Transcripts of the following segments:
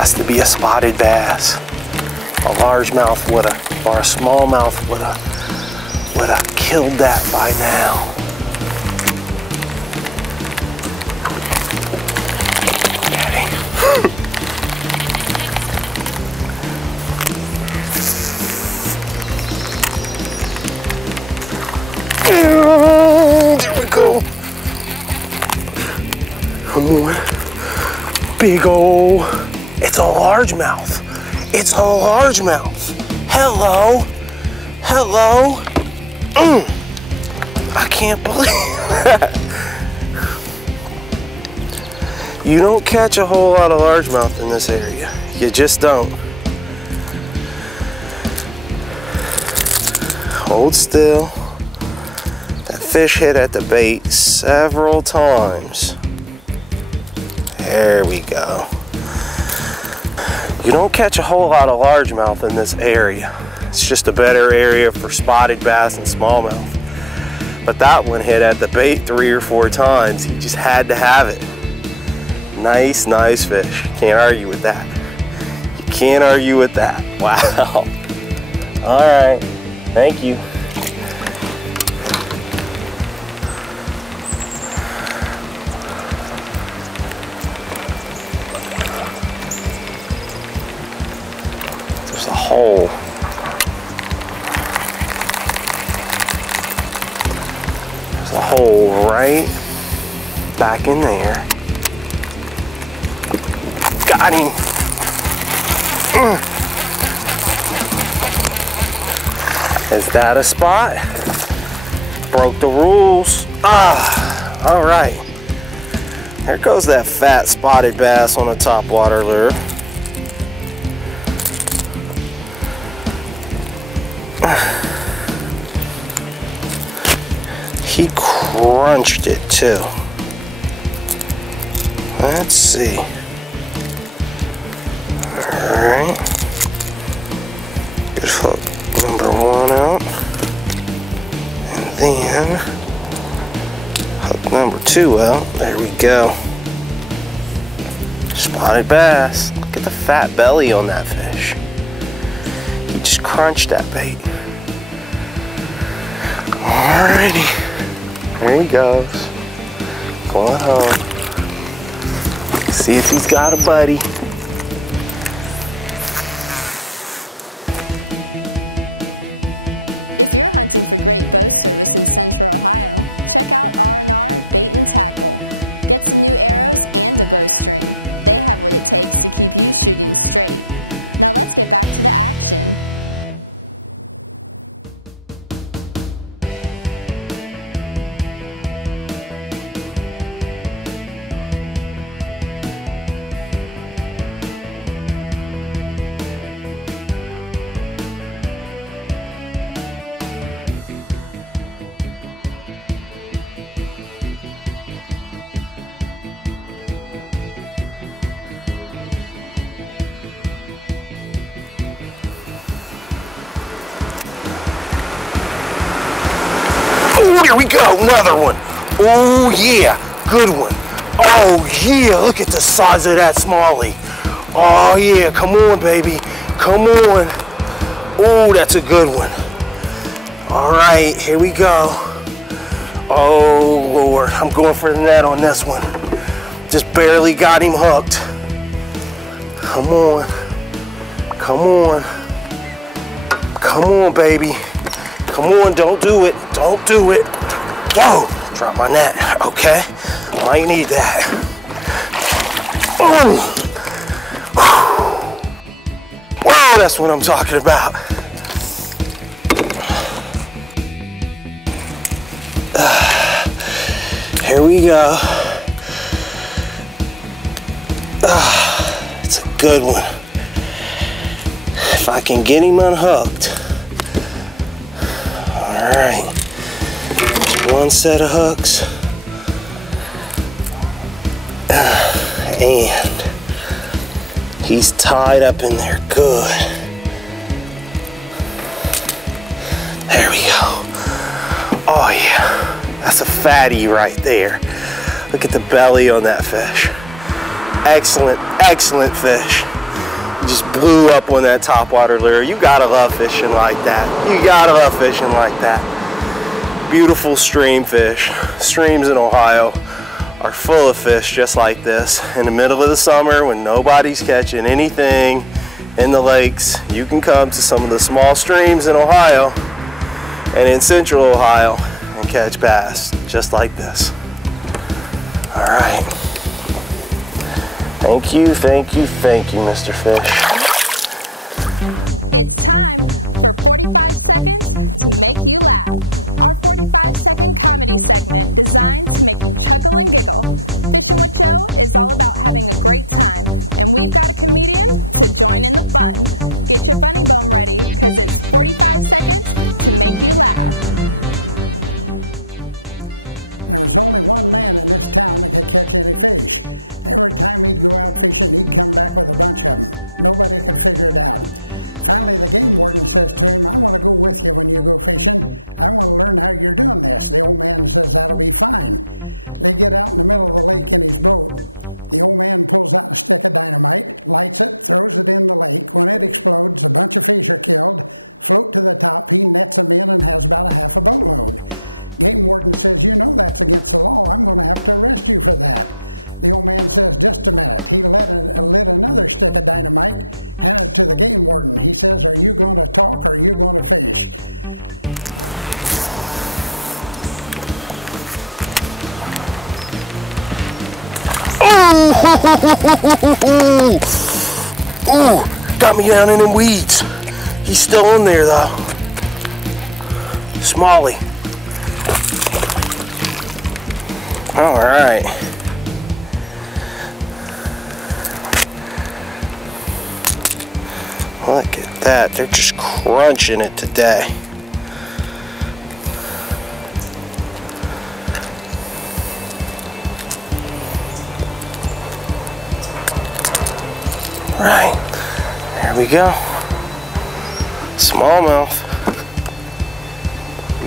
Has to be a spotted bass. A largemouth would've, or a smallmouth would've killed that by now. There we go. Come on. Big ol'. It's a largemouth. It's a largemouth. Hello. Hello. I can't believe that. You don't catch a whole lot of largemouth in this area. You just don't. Hold still. That fish hit at the bait several times. There we go. You don't catch a whole lot of largemouth in this area. It's just a better area for spotted bass and smallmouth. But that one hit at the bait 3 or 4 times. He just had to have it. Nice, nice fish. Can't argue with that. You can't argue with that. Wow. All right. Thank you. There's a hole. There's a hole right back in there. Got him. Is that a spot? Broke the rules. All right. There goes that fat spotted bass on a topwater lure. He crunched it too. Let's see. Alright. Good hook number 1 out. And then hook number 2 out. There we go. Spotted bass. Look at the fat belly on that fish. He just crunched that bait. Alrighty. There he goes. Going home. See if he's got a buddy. Oh, here we go, another one. Oh yeah, good one. Oh yeah, look at the size of that smallie. Oh yeah, come on baby, come on. Oh, that's a good one. All right, here we go. Oh Lord, I'm going for the net on this one. Just barely got him hooked. Come on, come on. Come on baby. Come on, don't do it. Don't do it. Whoa, drop my net. Okay, might need that. Wow, that's what I'm talking about. Here we go. It's a good one. If I can get him unhooked. All right, just one set of hooks, and he's tied up in there good. There we go. Oh yeah, that's a fatty right there. Look at the belly on that fish. Excellent, excellent fish. Just blew up on that topwater lure. You gotta love fishing like that. You gotta love fishing like that. Beautiful stream fish. Streams in Ohio are full of fish just like this. In the middle of the summer when nobody's catching anything in the lakes, you can come to some of the small streams in Ohio and in central Ohio and catch bass just like this. All right. Thank you, thank you, thank you, Mr. Fish. Oh, got me down in them weeds. He's still in there though. Smalley. All right. Look at that. They're just crunching it today. Right, there we go. Smallmouth.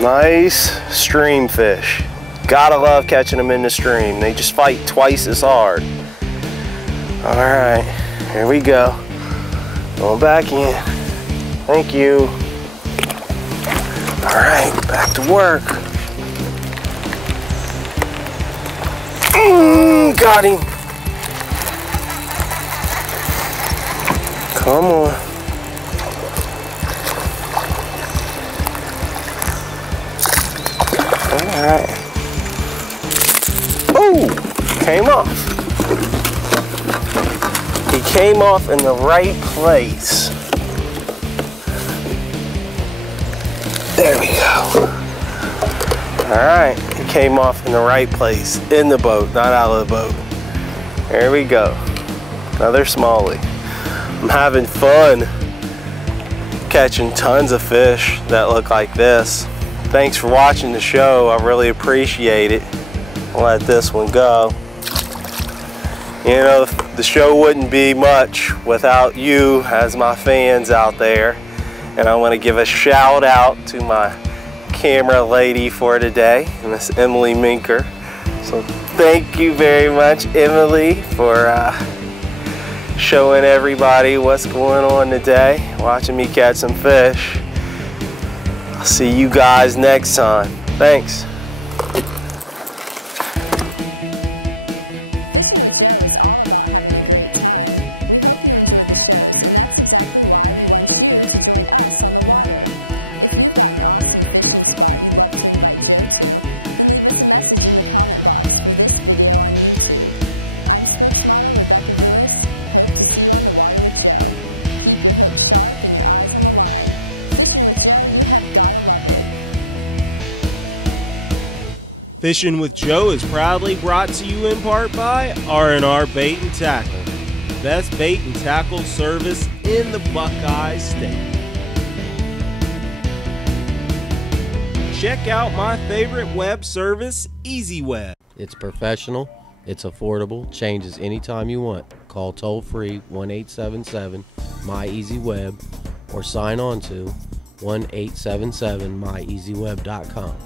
Nice stream fish. Gotta love catching them in the stream. They just fight twice as hard. All right, here we go. Going back in. Thank you. All right, back to work. Got him. Come on. Alright. Oh! Came off. He came off in the right place. There we go. Alright. He came off in the right place. In the boat, not out of the boat. There we go. Another smallie. I'm having fun catching tons of fish that look like this. Thanks for watching the show. I really appreciate it. I'll let this one go. You know, the show wouldn't be much without you as my fans out there. And I want to give a shout out to my camera lady for today, Miss Emily Minker. So thank you very much, Emily, for showing everybody what's going on today, watching me catch some fish. I'll see you guys next time. Thanks. Fishing with Joe is proudly brought to you in part by R&R Bait and Tackle, the best bait and tackle service in the Buckeye State. Check out my favorite web service, EasyWeb. It's professional, it's affordable, changes anytime you want. Call toll-free 1-877-MyEasyWeb or sign on to 1-877-MyEasyWeb.com.